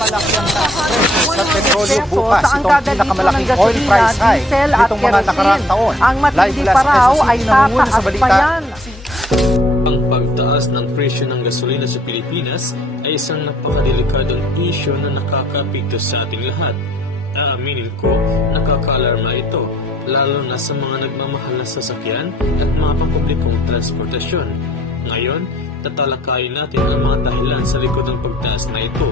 malaki ang tax rate sa petrolyo bukas. Ito ang pinakamalaking oil price high nitong mga nakaraang taon. Ang matindi Live pa raw Quezon ay City, namumuno sa tataas balita. pa yan. Ang pagtaas ng presyo ng gasolina sa Pilipinas ay isang napakadelikadong isyu na nakakapigto sa ating lahat. Aaminin ko, nakaka-alarma ito, lalo na sa mga nagmamahal na sasakyan at mga pampublikong transportasyon. Ngayon, tatalakayin natin ang mga dahilan sa likod ng pagtaas na ito.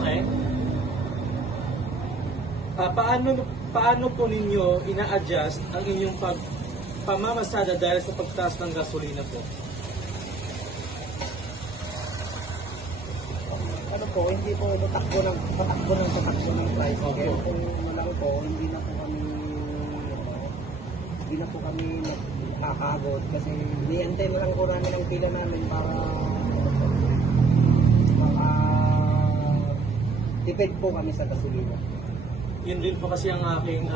Okay. Paano po ninyo ina-adjust ang inyong pamamasada dahil sa pagtaas ng gasolina po? Ano po, hindi po tatakbo ng price. Okay. Kaya kung malang po, hindi na po kami nakakagod kasi niantay mo lang po namin ang pila namin para tipid po kami sa gasolina. Yun din po kasi ang aking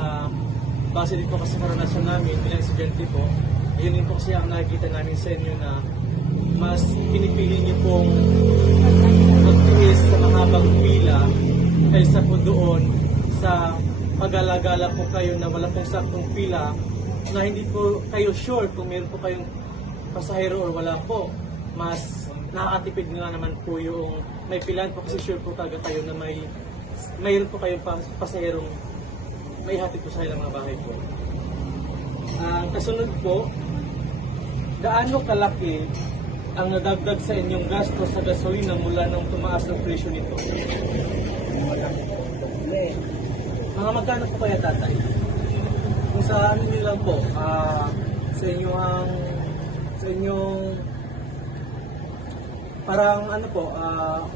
base din po kasi karanasan namin bilang estudyante po. Yun din po kasi ang nakikita namin sa inyo na mas pinipili niyo pong magtiis sa mahabang pila kaysa po doon sa pag-alagala po kayo na wala pong saktong pila na hindi po kayo sure kung meron po kayong pasahero or wala po. Mas nakakatipid nga naman po yung may pilan po kasi sure po talaga kayo na mayroon po kayong pasaherong may hatid po sa ilang mga bahay po. Ang kasunod po, gaano kalaki ang nadagdag sa inyong gasto sa gasolina mula nung tumaas ang presyo nito? Mga magkano po kaya, tatay? Kung sa ano nyo lang po, sa inyong parang ano po,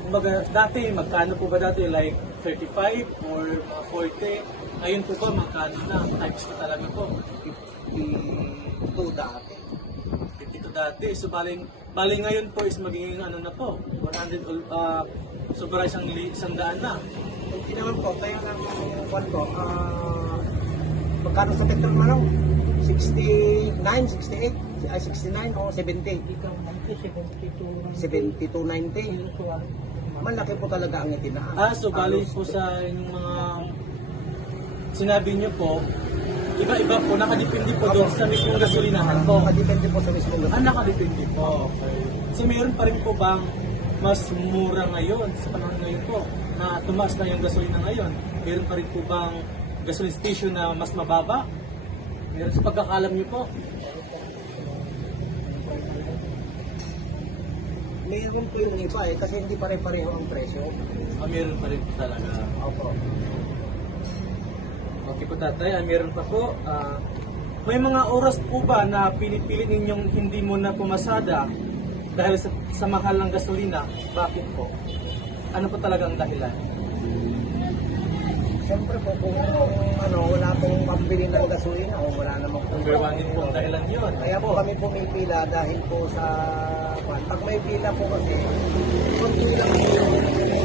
kumbaga dati, magkano po ba dati? Like 35 or mga 40? Ngayon po ba, magkano na? Times na talaga po. 52 dati. 52 dati. So, bali ngayon po is magiging ano na po, 100, sobra isang daan na. Hindi naman po, kaya lang yung kwan ko, magkano sa petrol mo lang? 69, 68, ay 69 o 70? 72.90. Malaki po talaga ang itinaas. So bali po sa inyong mga sinabi niyo po, iba-iba po, nakadepende po doon sa mismong gasolinahan po. Nakadepende po sa mismong gasolinahan. Nakadepende po. Okay. So mayroon pa rin po bang mas mura ngayon sa panahon ngayon po na tumaas na yung gasolina ngayon? Mayroon pa rin po bang gasoline station na mas mababa? Meron sa pagkakalam niyo po? Mayroon po yung iba kasi hindi pare-pareho ang presyo. Meron pa rin po talaga. Opo. Okay po, tatay, meron pa po. May mga oras po ba na pinipili ninyong hindi mo na pumasada dahil sa mahal ng gasolina? Bakit po? Ano po talaga ang dahilan? Siyempre po kung wala pong pambili ng gasolina o wala namang Number one din po ang dahilan yun. Kaya po kami pumipila dahil po sa pag may pila po kasi kung lang po yung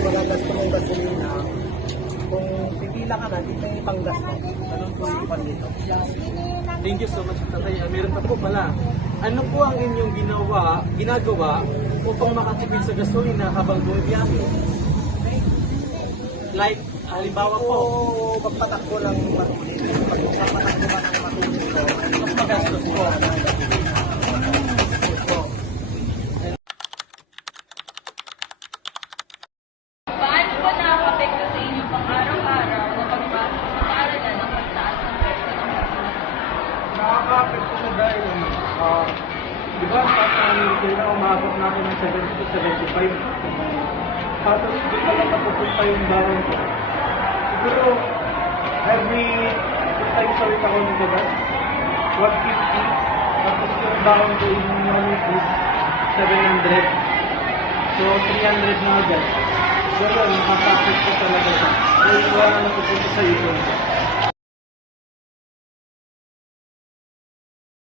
magagastos ng gasolina, kung pipila ka na, dito yung panggasto. Ganun po yung pandito. Thank you so much, tatay. Meron pa po pala. Ano po ang inyong ginagawa upang makatipid sa gasolina habang bumibiyahe? Like, halimbawa po, Pagpatakbo ng matulis. Pagpatakbo ka ng matulis po, mas magastos po. Paano po nakakapekto sa inyo pang-araw-araw na pagpasok sa paaralan ng pagtaas ng presyo ng gasolina? Nakaka-apekto siya dahil, di ba, sila umabot na ako ng 70 to 75. Tapos, di pa lang napupunta yung bawang ko. Siguro, every 2 times a week ako nagabas, 150. Tapos yung bawang ko yung money is 700. So, 300 na agad. So, yun, nakaka-apekto talaga siya. Kaya wala na napupunta sa ipon.